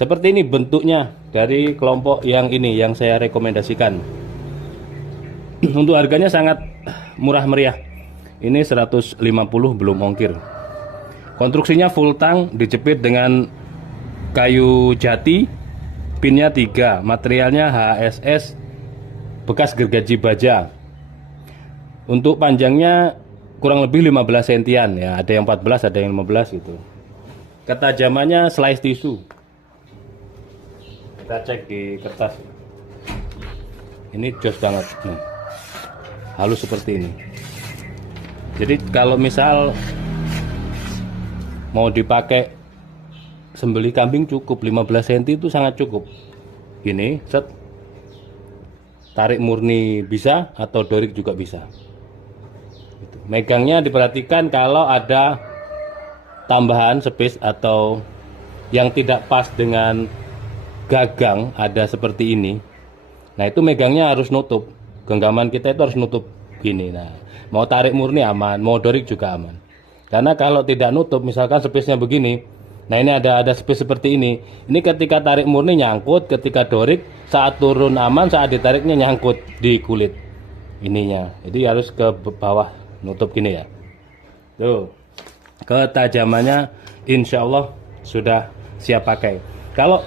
Seperti ini bentuknya dari kelompok yang ini yang saya rekomendasikan. Untuk harganya sangat murah meriah. Ini 150 belum ongkir. Konstruksinya full tang, dijepit dengan kayu jati, pinnya 3, materialnya HSS bekas gergaji baja. Untuk panjangnya kurang lebih 15 sentian ya, ada yang 14, ada yang 15 gitu. Ketajamannya slice tisu. Kita cek di kertas. Ini jos banget. Nah, halus seperti ini. Jadi kalau misal mau dipakai sembelih kambing cukup 15 cm itu sangat cukup. Gini, set. Tarik murni bisa atau dorik juga bisa. Megangnya diperhatikan kalau ada tambahan space atau yang tidak pas dengan gagang ada seperti ini. Nah, itu megangnya harus nutup. Genggaman kita itu harus nutup gini. Nah, mau tarik murni aman, mau dorik juga aman. Karena kalau tidak nutup, misalkan space-nya begini, nah ini ada space seperti ini. Ini ketika tarik murni nyangkut, ketika dorik saat turun aman, saat ditariknya nyangkut di kulit ininya. Jadi harus ke bawah nutup gini ya. Tuh. Ketajamannya insya Allah sudah siap pakai. Kalau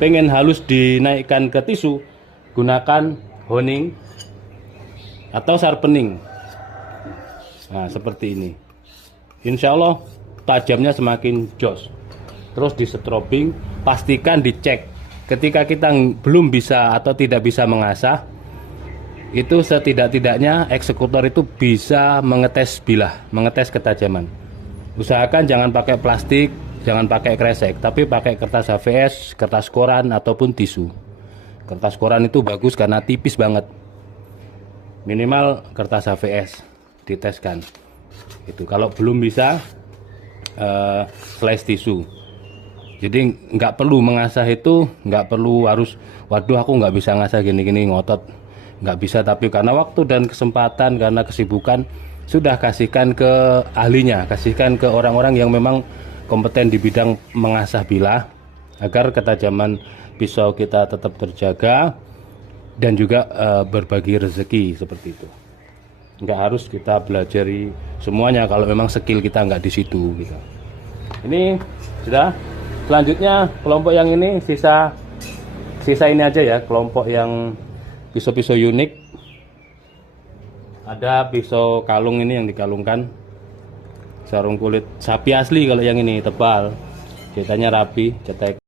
pengen halus dinaikkan ke tisu, gunakan honing atau sharpening. Nah, seperti ini. Insya Allah tajamnya semakin jos. Terus di strobing, pastikan dicek. Ketika kita belum bisa atau tidak bisa mengasah, itu setidak-tidaknya eksekutor itu bisa mengetes bilah, mengetes ketajaman. Usahakan jangan pakai plastik, jangan pakai kresek, tapi pakai kertas HVS, kertas koran ataupun tisu. Kertas koran itu bagus karena tipis banget. Minimal kertas HVS diteskan. Itu kalau belum bisa slice tisu. Jadi nggak perlu mengasah itu, nggak perlu harus, waduh aku nggak bisa ngasah gini-gini ngotot, nggak bisa. Tapi karena waktu dan kesempatan, karena kesibukan, sudah kasihkan ke ahlinya, kasihkan ke orang-orang yang memang kompeten di bidang mengasah bilah, agar ketajaman pisau kita tetap terjaga dan juga berbagi rezeki seperti itu. Nggak harus kita belajari semuanya kalau memang skill kita nggak di situ gitu. Ini sudah. Selanjutnya kelompok yang ini sisa ini aja ya, kelompok yang pisau-pisau unik. Ada pisau kalung ini yang dikalungkan, sarung kulit sapi asli. Kalau yang ini tebal, cetaknya rapi, cetek